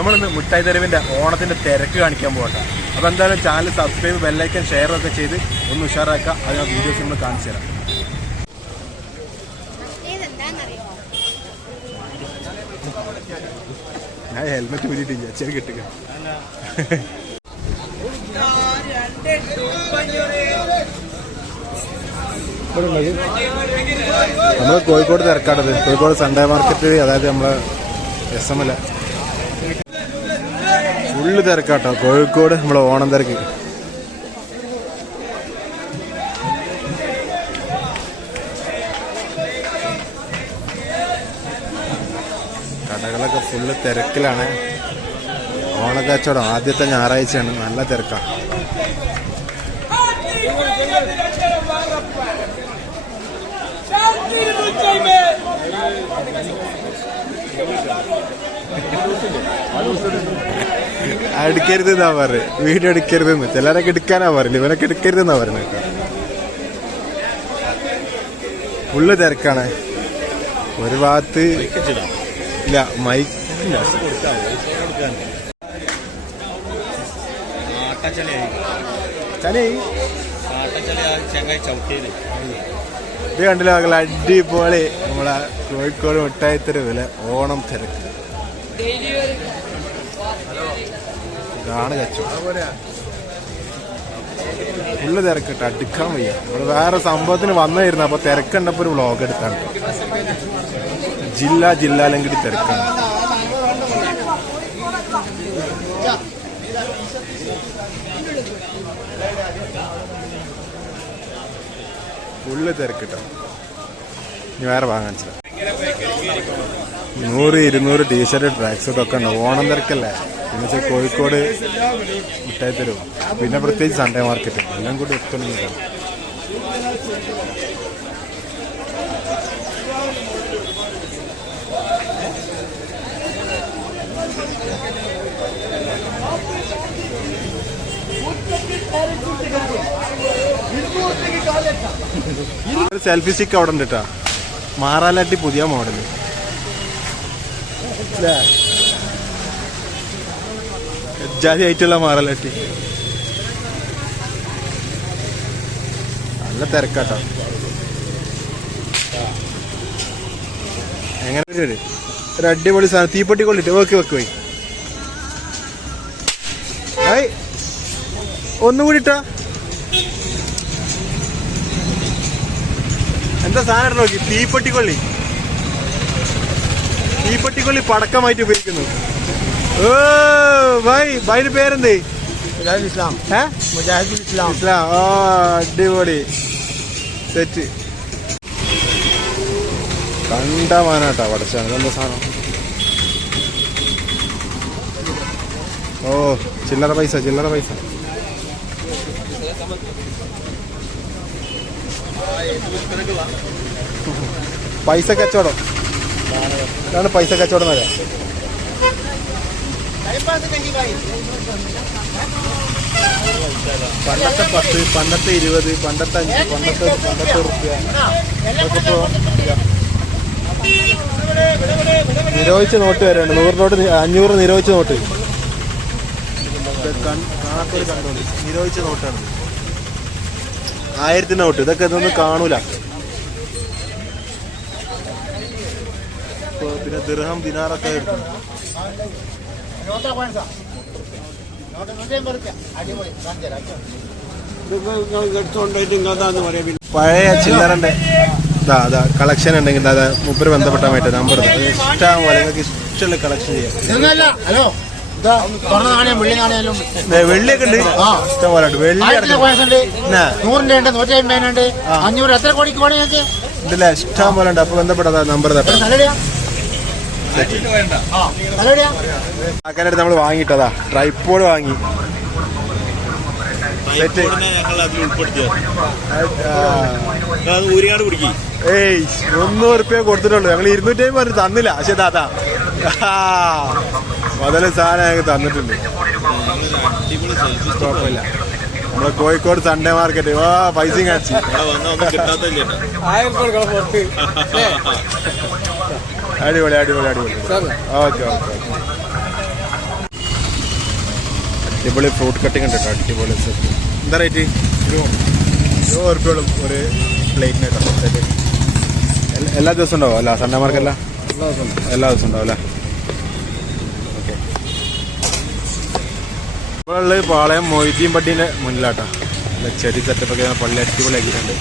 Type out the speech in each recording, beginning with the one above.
നമ്മളിന്ന് മുട്ടായി തെരുവിന്റെ ഓണത്തിന്റെ തിരക്ക് കാണിക്കാൻ പോകട്ടെ. അപ്പോൾ എന്തായാലും ചാനൽ സബ്സ്ക്രൈബ് ബെല്ലൈക്കൻ ഷെയർ ഒക്കെ ചെയ്ത് ഒന്ന് ഉഷാറാക്കുക. അത് ഞാൻ വീഡിയോസ് നമ്മൾ കാണിച്ചു തരാം. ഞാൻ ഹെൽമെറ്റ് ഊരിയിട്ടില്ല. ചെറിയ കിട്ടുക. നമ്മൾ കോഴിക്കോട് തിരക്കാണത്. കോഴിക്കോട് സൺഡേ മാർക്കറ്റ് അതായത് നമ്മളെ എസ് എം എൽ ഫുള്ള് തിരക്കാട്ടോ. കോഴിക്കോട് നമ്മളെ ഓണം തിരക്ക്. കടകളൊക്കെ ഫുള്ള് തിരക്കിലാണ്. ഓണക്കച്ചവടം ആദ്യത്തെ ഞായറാഴ്ചയാണ്. നല്ല തിരക്കാണ് എടുക്കരുത് എന്നാ പറയുന്നത് വീഡിയോ എടുക്കരുതെന്ന്. ചിലരൊക്കെ എടുക്കാനാ പറയുന്നത് ഇവനൊക്കെ എടുക്കരുതെന്നാ പറയുന്നത് ഫുള്ള് തിരക്കാണ്. ഒരു ഭാഗത്ത് ഇല്ല മൈക്ക് ഇത് കണ്ടില്ല മക്കളെ അടിപൊളി നമ്മളെ കോഴിക്കോട് മിഠായിത്തര വില ഓണം തിരക്ക്. ഇതാണ് കച്ചവടം. ഫുള്ള് തിരക്കിട്ട് അടുക്കാൻ വയ്യ. നമ്മൾ വേറെ സംഭവത്തിന് വന്നായിരുന്നു. അപ്പൊ തിരക്കണ്ടപ്പോ ഒരു വ്ളോഗ് എടുത്താണ്. ജില്ല ജില്ലാലെങ്കിൽ തിരക്കാണ്. ഫുള്ള് തിരക്കിട്ടോ ഇനി വേറെ വാങ്ങാൻ വെച്ചാ നൂറ് ഇരുന്നൂറ് ടീഷർട്ട് ട്രാക്ക് സൂട്ട് ഒക്കെ ഉണ്ട്. ഓണം തിരക്കല്ലേ? എന്ന് വെച്ചാൽ കോഴിക്കോട് മുട്ടായി തരും പിന്നെ പ്രത്യേകിച്ച് സൺഡേ മാർക്കറ്റ് എല്ലാം കൂടി എത്തുന്നുണ്ട് സെൽഫി സ്റ്റിക്ക് അവിടെ ഉണ്ട് കേട്ടോ മാറാലാട്ടി പുതിയ മോഡൽ ജാതി ആയിട്ടുള്ള മാറലട്ടി നല്ല തിരക്കാട്ടോ. എങ്ങനെ ഒരു ഒരു അടിപൊളി സാധനം. തീപ്പെട്ടി കൊള്ളിട്ട് വെക്ക് വെക്ക് പോയി ഐ ഒന്നും എന്താ സാധനം നോക്കി? തീപ്പെട്ടിക്കൊള്ളി തീപ്പെട്ടിക്കൊള്ളി പടക്കമായിട്ട് ഉപയോഗിക്കുന്നു. ഓ ബൈ ബൈന്റെ പേരെന്തേ? മുജാഹിദ് ഇസ്ലാം. ഏ? മുജാഹിദുൽ ഇസ്ലാം. ഇസ്ലാം. ആ അടിപൊളി. സെറ്റ്. കണ്ട മാനാട്ടാ പടച്ചാണ്. എന്താ സാധനം? ഓ ചില്ലറ പൈസ ചില്ലറ പൈസ. പൈസ കച്ചവടം. ഇതാണ് പൈസ കച്ചവടം വരെ. പണ്ടത്തെ പത്ത് പണ്ടത്തെ ഇരുപത് പണ്ടത്തെ അഞ്ച് പണ്ടത്തെ പണ്ടത്തെ റുപ്യ. നിരോധിച്ച നോട്ട് വരെയുണ്ട്. നൂറ് നോട്ട് അഞ്ഞൂറ് നിരോധിച്ച നോട്ട്. കാണാത്തൊരു കണ്ടോളി നിരോധിച്ച നോട്ടാണ്. ആയിരത്തിന്റെ നോട്ട്. ഇതൊക്കെ ഇതൊന്നും കാണൂല. പിന്നെ ദിർഹം ദിനാറൊക്കെ എടുക്കും പഴയ ചില്ലറന്റെ ഇതാ അതാ കളക്ഷൻ ഉണ്ടെങ്കിൽ അതാ മുപ്പര് ബന്ധപ്പെട്ടാൽ മറ്റേ നമ്പർ ഇഷ്ടം പോലെ നിങ്ങൾക്ക് ഇഷ്ടമുള്ള കളക്ഷൻ ചെയ്യാം. വെള്ളിയൊക്കെ ഉണ്ട്. ഇഷ്ടം പോലെ നൂറിന്റെ ഉണ്ട്. നൂറ്റി അമ്പതിനുണ്ട് അഞ്ഞൂറ് എത്ര കോടിക്ക് വേണേ ഞങ്ങൾക്ക് ഇതില്ല ഇഷ്ടം പോലെ ഉണ്ട്. അപ്പൊ ബന്ധപ്പെട്ടതാ നമ്പർ തട്ടാം ആ ആക്കാനടുത്ത് നമ്മൾ വാങ്ങിയിട്ടതാ. ട്രൈപ്പോഡ് വാങ്ങി. സെറ്റ് ഏയ് ഒന്നൂറ് റുപ്യ കൊടുത്തിട്ടുള്ളൂ ഞങ്ങൾ ഇരുന്നൂറ്റി അമ്പത് പറഞ്ഞ് തന്നില്ല. പക്ഷെ താത്താ മുതൽ സാധനം ഞങ്ങൾക്ക് തന്നിട്ടുണ്ട്. കുഴപ്പമില്ല. നമ്മളെ കോഴിക്കോട് സൺഡേ മാർക്കറ്റ് വാ പൈസയും കാണിച്ചു ഇവിടെ വന്ന ഒന്നും കിട്ടാത്തില്ല അടിപൊളി അടിപൊളി അടിപൊളി. ഓക്കെ ഓക്കെ അടിപൊളി ഫ്രൂട്ട് കട്ടിങ് ഉണ്ട് കേട്ടോ അടിപൊളി സെറ്റ് എന്താ റേറ്റ് ഇരുപത് ഒരു പ്ലേറ്റിന് കേട്ടോ എല്ലാ- ദിവസവും ഉണ്ടാവും അല്ല? സൺഡേ മാർക്കല്ല എല്ലാ ദിവസവും ഉണ്ടാവും അല്ലേ? ഓക്കെ ഇപ്പോൾ പാളയം മൊയ്തീൻ പട്ടീന്റെ മുന്നിലാട്ടോ. നല്ല ചെടി സെറ്റപ്പൊക്കെ പള്ളി അടിപൊളിയാക്കിയിട്ടുണ്ട്.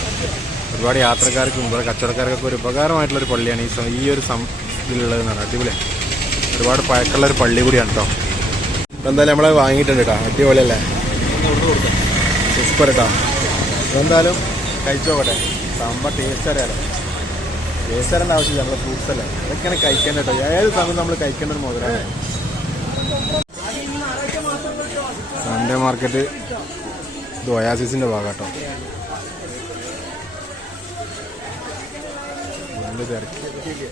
ഒരുപാട് യാത്രക്കാർക്കും ഇവിടെ കച്ചവടക്കാർക്കൊക്കെ ഒരു ഉപകാരമായിട്ടുള്ളൊരു പള്ളിയാണ് ഈ ഈ ഒരു സം ഇതിലുള്ളതെന്നാണ് അടിപൊളിയാണ് ഒരുപാട് പഴക്കമുള്ളൊരു പള്ളി കൂടിയാണ് കേട്ടോ ഇപ്പം എന്തായാലും നമ്മളെ വാങ്ങിയിട്ടുണ്ട് കേട്ടോ അടിപൊളിയല്ലേ? സൂപ്പർ കേട്ടോ എന്തായാലും കഴിച്ചു നോക്കട്ടെ സംഭവം ടേസ്റ്റ് അറിയാലോ. ടേസ്റ്റ് അറിയേണ്ട ആവശ്യമില്ല. നമ്മളെ ഫ്രൂട്ട്സ് അല്ലേ? അതൊക്കെയാണ് കഴിക്കേണ്ടത് കേട്ടോ ഏത് സമയം നമ്മൾ കഴിക്കേണ്ട ഒരു മുതലാണ് സൺഡേ മാർക്കറ്റ് ഇത് ഒയാസിസിന്റെ ഭാഗം കേട്ടോ നല്ല തിരക്ക്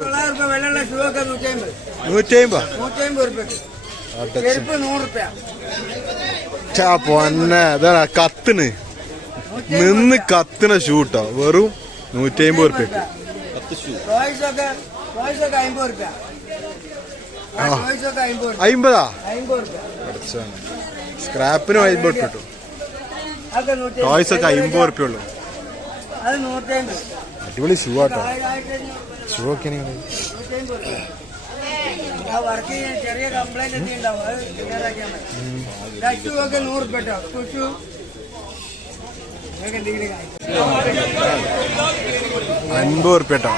തൊള്ളായിരം രൂപ വിലയുള്ള ഷൂ ഒക്കെ നൂറ്റമ്പത്. നൂറ്റി അമ്പത് നൂറ്റി അമ്പത് റുപ്യക്ക് ചെരുപ്പ് നൂറ് റുപ്യ പൊന്നെ അതാ കത്തിന്. നിന്ന് കത്തിന ഷൂ കേട്ടോ. വെറും നൂറ്റി അമ്പത് ഉറുപ്പ്യക്ക് ടോയ്സ് ഒക്കെ ടോയ്സ് ഒക്കെ അമ്പത് സ്ക്രാപ്പിനും അമ്പത് ഉറുപ്പ്യ കിട്ടും. ടോയ്സ് ഒക്കെ അമ്പത് ഉറുപ്പ്യ ഉള്ളു. അടിപൊളി ഷൂ ആട്ടോ. ഷൂ ഒക്കെ ചെറിയ കംപ്ലൈന്റ് ഒക്കെ ഉണ്ടാവും. അത് ക്ലിയറാക്കിയാൽ മതി. ഒക്കെ നൂറ് റുപ്യ കേട്ടോ ഷൂ ഇതൊക്കെ എന്തെങ്കിലും കാര്യം അൻപത് ഉറുപ്പ്യ കേട്ടോ.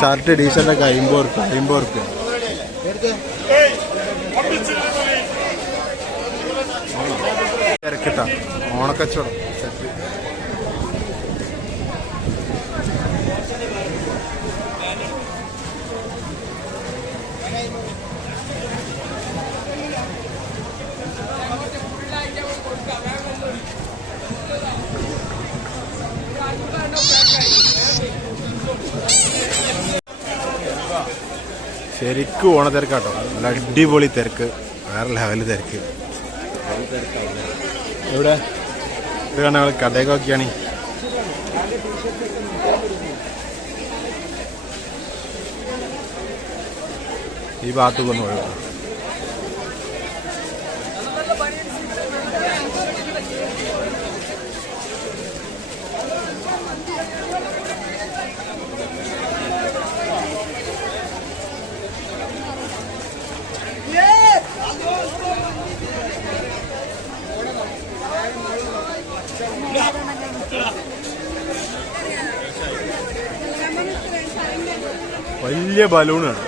ഷർട്ട് ഡീസലൊക്കെ അമ്പത് ഉറുപ്പ്യ അമ്പത് ഉറുപ്പ്യ. തിരക്കിട്ടാ. ഓണക്കച്ചവടം സെറ്റ് ശരിക്കും ഓണത്തിരക്കാട്ടോ നല്ല അടിപൊളി തിരക്ക്. വേറെ ലെവൽ തിരക്ക്. എവിടെ? ഇത് കാണാൻ ഞങ്ങൾ നോക്കിയാണ്. ഈ ഭാഗത്തേക്ക് ഒന്ന് പോയോ വലിയ ബലൂണാണ്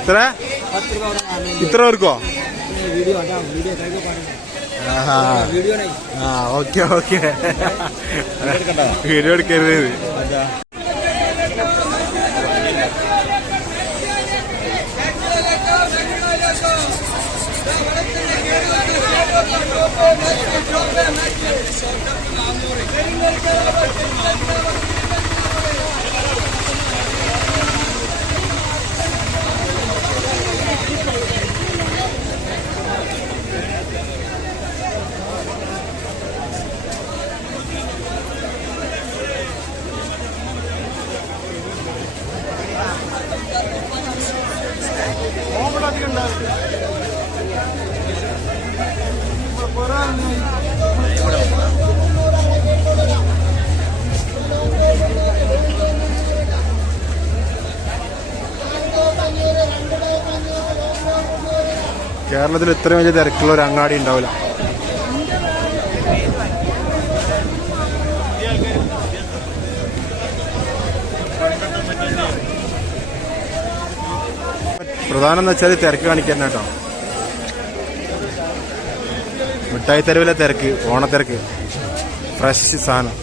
ഇത്ര? ഇത്ര പേർക്കോ? വീഡിയോ ആ ഓക്കെ ഓക്കെ. വീഡിയോ എടുക്കരുത്. सरकार का नाम हो रही കേരളത്തിൽ ഇത്രയും വലിയ തിരക്കുള്ള ഒരു അങ്ങാടി ഉണ്ടാവില്ല. പ്രധാനം എന്ന് വെച്ചാൽ തിരക്ക് കാണിക്കാൻ കേട്ടോ. മിഠായി തെരുവിലെ തിരക്ക് ഓണത്തിരക്ക്. ഫ്രഷ് സാധനം.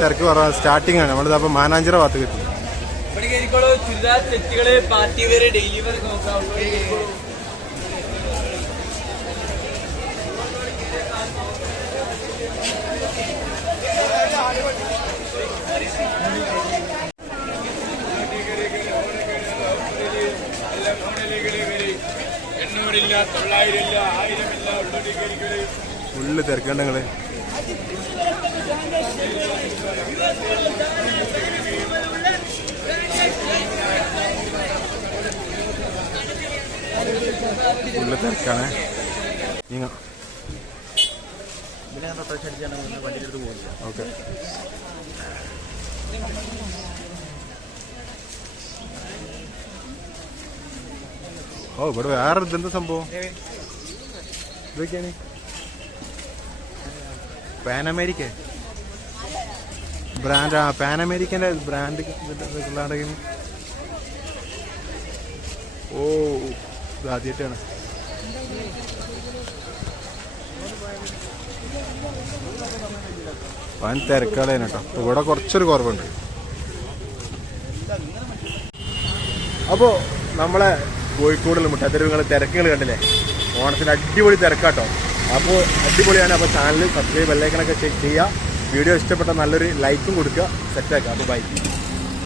തിരക്ക് കുറവാണ് സ്റ്റാർട്ടിംഗ് ആണ്. നമ്മളിതപ്പോ മാനാഞ്ചിറ ഭാഗത്ത് കിട്ടി. ചുരിദാർ സെറ്റുകൾ പാർട്ടി വരെ ഡെയിലി വരെ നോക്കാം ഫുള്ള് തിരക്കുണ്ട് ഫുള്ള് തിരക്കാണ്. ഓക്കെ. ഓ ഇവിടെ വേറെ ഇതെന്താ സംഭവം? ഇതൊക്കെയാണ്. പാൻ അമേരിക്ക ബ്രാൻഡ് ആ പാൻ അമേരിക്കന്റെ ബ്രാൻഡ് ഓ ആദ്യമായിട്ടാണ്. വൻ തിരക്കാളേനെ കേട്ടോ. ഇവിടെ കുറച്ചൊരു കുറവുണ്ട്. അപ്പോൾ നമ്മളെ കോഴിക്കോടുള്ള നിങ്ങൾ തിരക്കുകൾ കണ്ടില്ലേ? ഓണത്തിന് അടിപൊളി തിരക്കാട്ടോ. അപ്പോൾ അടിപൊളിയാണ്. അപ്പോൾ ചാനൽ സബ്സ്ക്രൈബ് ബെല്ലൈക്കണൊക്കെ ചെയ്യുക വീഡിയോ ഇഷ്ടപ്പെട്ട നല്ലൊരു ലൈക്കും കൊടുക്കുക. സെറ്റാക്കുക അപ്പോൾ ബൈ